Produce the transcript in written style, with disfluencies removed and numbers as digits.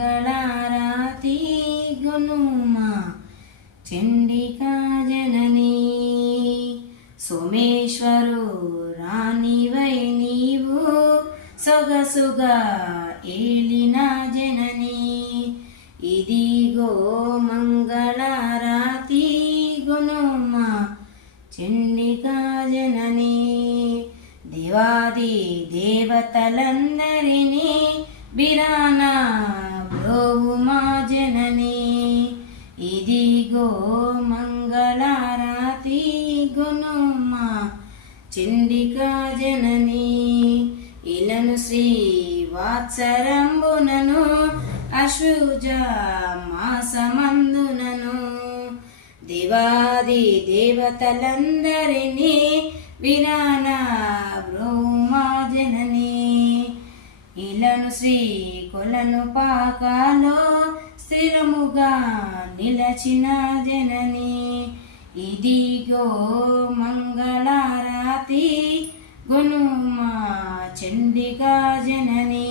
మంగళారాతి గునుమా చండికా జననీ సోమేశ్వరు రాణివై నీవు సొగసుగా ఏలిన జననీ ఇదిగో మంగళారాతి గునుమా చండికా జననీ దేవాది దేవతలందరినీ బిరానా బ్రోవుమా జననీ ఇదిగో మంగళారాతి గునుమా చండికా జననీ ఇలను శ్రీ వాత్సరంబునను అశ్వజ మాసమందునను దేవాది దేవతలందరినీ విరానా బ్రోమా జననీ ఇలను శ్రీ కొలను పాకాలో స్థిరముగా నిలచిన జననీ ఇదిగో మంగళారాతి గునుమా చండికా జననీ